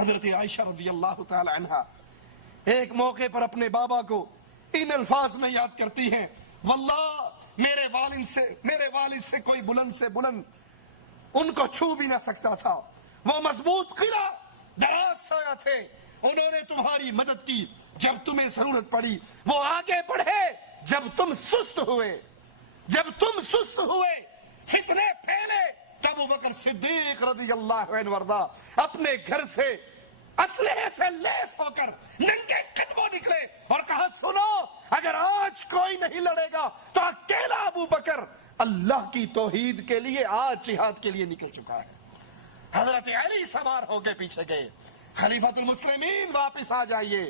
حضرت عائشہ رضی اللہ تعالی عنہا ایک موقع پر اپنے بابا کو ان الفاظ میں یاد کرتی ہیں، واللہ میرے والد سے کوئی بلند سے بلند ان کو چھو بھی نہ سکتا تھا، وہ مضبوط قلعہ دراز سایہ تھے، انہوں نے تمہاری مدد کی جب تمہیں ضرورت پڑی، وہ آگے بڑھے جب تم سست ہوئے، فتنے پھیلے تب ابوبکر صدیق رضی اللہ عنہ وارضا اپنے گھر سے اسلحے سے لیس ہو کر ننگے قدموں نکلے اور کہا سنو، اگر آج کوئی نہیں لڑے گا تو اکیلا ابوبکر اللہ کی توحید کے لیے آج جہاد کے لیے نکل چکا ہے۔ حضرت علی سوار ہو کے پیچھے گئے، خلیفۃ المسلمین واپس آ جائیے،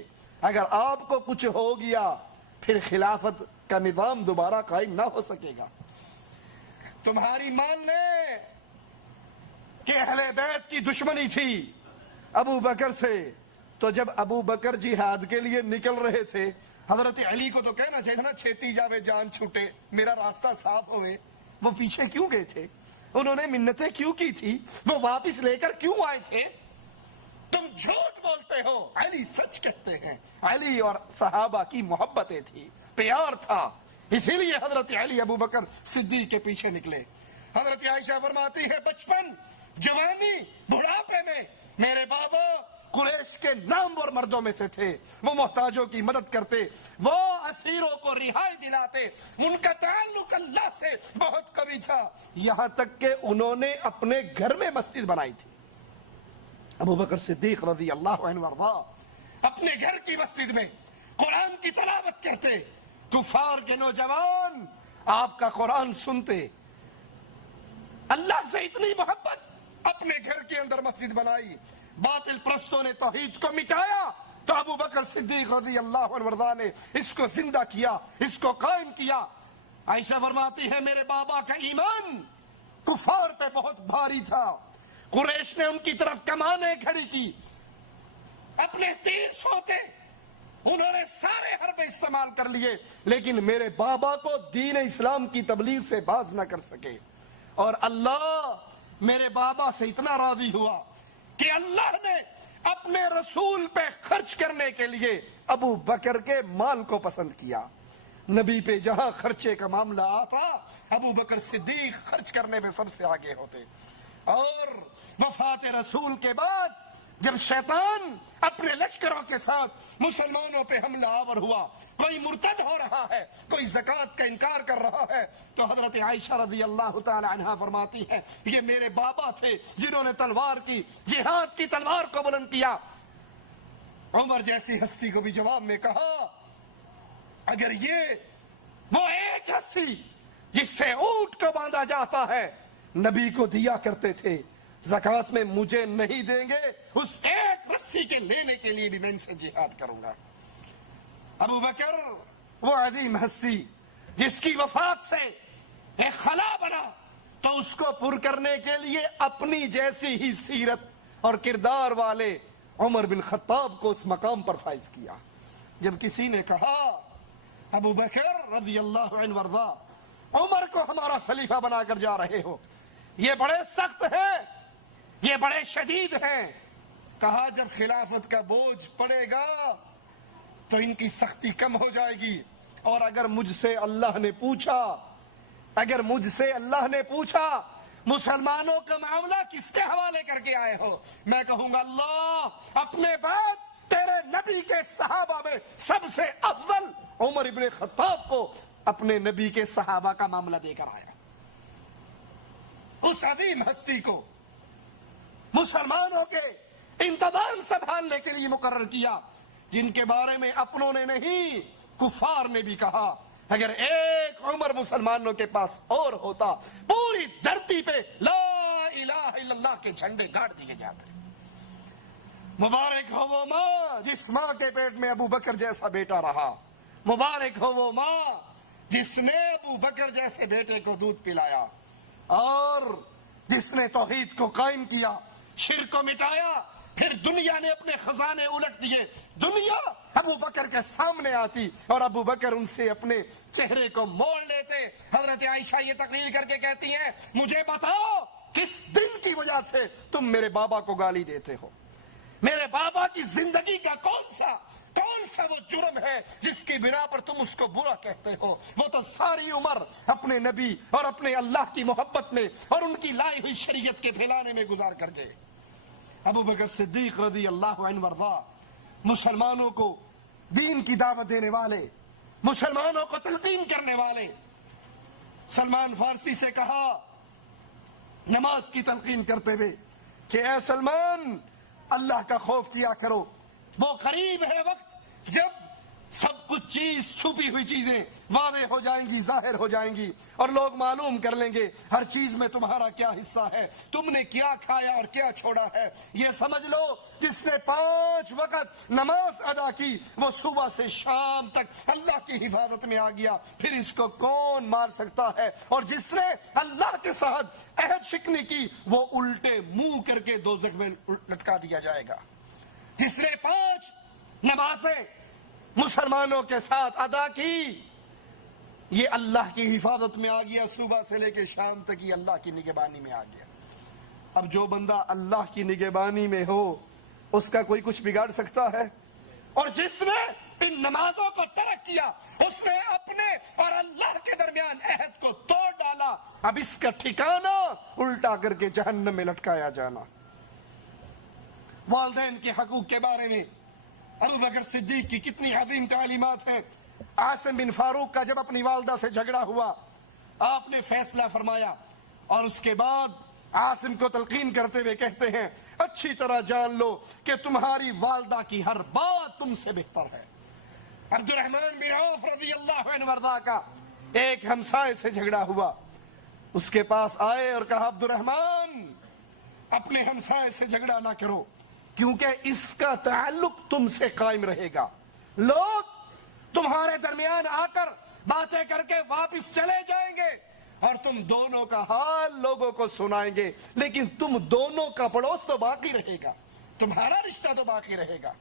اگر آپ کو کچھ ہو گیا پھر خلافت کا نظام دوبارہ قائم نہ ہو سکے گا۔ تمہاری مان لیں کہ اہل بیت کی دشمنی تھی ابو بکر سے، تو جب ابو بکر جہاد کے لیے نکل رہے تھے حضرت علی کو تو کہنا چاہیے نا چھیتی جاوے جان چھوٹے، میرا راستہ صاف ہوئے، وہ پیچھے کیوں گئے تھے؟ انہوں نے منتیں کیوں کی تھی؟ وہ واپس لے کر کیوں آئے تھے؟ تم جھوٹ بولتے ہو، علی سچ کہتے ہیں۔ علی اور صحابہ کی محبتیں تھی، پیار تھا، اسی لیے حضرت علی ابو بکر صدیق کے پیچھے نکلے۔ حضرت عائشہ فرماتی ہے بچپن، جوانی، بڑھاپے میں میرے بابا قریش کے نامور مردوں میں سے تھے، وہ محتاجوں کی مدد کرتے، وہ اسیروں کو رہائی دلاتے، ان کا تعلق اللہ سے بہت قوی تھا، یہاں تک کہ انہوں نے اپنے گھر میں مسجد بنائی تھی۔ ابو بکر صدیق رضی اللہ عنہ وارضا اپنے گھر کی مسجد میں قرآن کی تلاوت کرتے، کفار کے نوجوان آپ کا قرآن سنتے، اللہ سے اتنی محبت، اپنے گھر کے اندر مسجد بنائی، باطل پرستوں نے توحید کو مٹایا تو ابو بکر صدیق رضی اللہ عنہ وارضا نے اس کو زندہ کیا، اس کو قائم کیا۔ عائشہ فرماتی ہے میرے بابا کا ایمان کفار پہ بہت بھاری تھا، قریش نے ان کی طرف کمانیں کھڑی کی، اپنے تیر سوتے، انہوں نے سارے حربے استعمال کر لیے، لیکن میرے بابا کو دین اسلام کی تبلیغ سے باز نہ کر سکے، اور اللہ میرے بابا سے اتنا راضی ہوا کہ اللہ نے اپنے رسول پہ خرچ کرنے کے لیے ابو بکر کے مال کو پسند کیا۔ نبی پہ جہاں خرچے کا معاملہ آتا ابو بکر صدیق خرچ کرنے میں سب سے آگے ہوتے۔ اور وفات رسول کے بعد جب شیطان اپنے لشکروں کے ساتھ مسلمانوں پہ حملہ آور ہوا، کوئی مرتد ہو رہا ہے، کوئی زکوٰۃ کا انکار کر رہا ہے، تو حضرت عائشہ رضی اللہ تعالی عنہا فرماتی ہے یہ میرے بابا تھے جنہوں نے تلوار کی، جہاد کی تلوار کو بلند کیا۔ عمر جیسی ہستی کو بھی جواب میں کہا اگر یہ وہ ایک رسی جس سے اونٹ کو باندھا جاتا ہے نبی کو دیا کرتے تھے، زکوٰۃ میں مجھے نہیں دیں گے، اس ایک رسی کے لینے کے لیے بھی میں ان سے جہاد کروں گا۔ ابو بکر وہ عظیم ہستی جس کی وفات سے ایک خلا بنا تو اس کو پر کرنے کے لیے اپنی جیسی ہی سیرت اور کردار والے عمر بن خطاب کو اس مقام پر فائز کیا۔ جب کسی نے کہا ابو بکر رضی اللہ عنہ وارضا عمر کو ہمارا خلیفہ بنا کر جا رہے ہو، یہ بڑے سخت ہیں، یہ بڑے شدید ہیں، کہا جب خلافت کا بوجھ پڑے گا تو ان کی سختی کم ہو جائے گی، اور اگر مجھ سے اللہ نے پوچھا مسلمانوں کا معاملہ کس کے حوالے کر کے آئے ہو، میں کہوں گا اللہ اپنے بعد تیرے نبی کے صحابہ میں سب سے افضل عمر ابن خطاب کو اپنے نبی کے صحابہ کا معاملہ دے کر آیا۔ اس عظیم ہستی کو مسلمانوں کے انتظام سنبھالنے کے لیے مقرر کیا، جن کے بارے میں اپنوں نے نہیں کفار نے بھی کہا اگر ایک عمر مسلمانوں کے پاس اور ہوتا پوری دھرتی پہ لا الہ الا اللہ کے جھنڈے گاڑ دیے جاتے۔ مبارک ہو وہ ماں جس ماں کے پیٹ میں ابو بکر جیسا بیٹا رہا، مبارک ہو وہ ماں جس نے ابو بکر جیسے بیٹے کو دودھ پلایا اور جس نے توحید کو قائم کیا، شرک کو مٹایا، پھر دنیا نے اپنے خزانے الٹ دیے، دنیا ابو بکر کے سامنے آتی اور ابو بکر ان سے اپنے چہرے کو موڑ لیتے۔ حضرت عائشہ یہ تقریر کر کے کہتی ہیں مجھے بتاؤ کس دن کی وجہ سے تم میرے بابا کو گالی دیتے ہو؟ میرے بابا کی زندگی کا کون سا وہ جرم ہے جس کی بنا پر تم اس کو برا کہتے ہو؟ وہ تو ساری عمر اپنے نبی اور اپنے اللہ کی محبت میں اور ان کی لائی ہوئی شریعت کے پھیلانے میں گزار کر گئے۔ ابو بکر صدیق رضی اللہ عنہ وارضا مسلمانوں کو دین کی دعوت دینے والے، مسلمانوں کو تلقین کرنے والے۔ سلمان فارسی سے کہا نماز کی تلقین کرتے ہوئے کہ اے سلمان، اللہ کا خوف کیا کرو، وہ قریب ہے وقت جب سب کچھ چیز چھپی ہوئی چیزیں واضح ہو جائیں گی، ظاہر ہو جائیں گی، اور لوگ معلوم کر لیں گے ہر چیز میں تمہارا کیا حصہ ہے، تم نے کیا کھایا اور کیا چھوڑا ہے۔ یہ سمجھ لو جس نے 5 وقت نماز ادا کی وہ صبح سے شام تک اللہ کی حفاظت میں آ گیا، پھر اس کو کون مار سکتا ہے؟ اور جس نے اللہ کے ساتھ عہد شکنی کی وہ الٹے منہ کر کے دوزخ میں لٹکا دیا جائے گا۔ جس نے 5 نمازیں مسلمانوں کے ساتھ ادا کی یہ اللہ کی حفاظت میں آ گیا، صبح سے لے کے شام تک یہ اللہ کی نگہبانی میں آ گیا۔ اب جو بندہ اللہ کی نگہبانی میں ہو اس کا کوئی کچھ بگاڑ سکتا ہے؟ اور جس نے ان نمازوں کو ترک کیا اس نے اپنے اور اللہ کے درمیان عہد کو توڑ ڈالا۔ اب اس کا ٹھکانہ الٹا کر کے جہنم میں لٹکایا جانا۔ والدین کے حقوق کے بارے میں ابو بکر صدیق کی کتنی عظیم تعلیمات ہیں۔ عاصم بن فاروق کا جب اپنی والدہ سے جھگڑا ہوا آپ نے فیصلہ فرمایا اور اس کے بعد عاصم کو تلقین کرتے ہوئے کہتے ہیں اچھی طرح جان لو کہ تمہاری والدہ کی ہر بات تم سے بہتر ہے۔ عبد الرحمن بن عوف رضی اللہ عنہ وارضا کا ایک ہمسائے سے جھگڑا ہوا، اس کے پاس آئے اور کہا عبد الرحمن اپنے ہمسائے سے جھگڑا نہ کرو کیونکہ اس کا تعلق تم سے قائم رہے گا، لوگ تمہارے درمیان آ کر باتیں کر کے واپس چلے جائیں گے اور تم دونوں کا حال لوگوں کو سنائیں گے، لیکن تم دونوں کا پڑوس تو باقی رہے گا، تمہارا رشتہ تو باقی رہے گا۔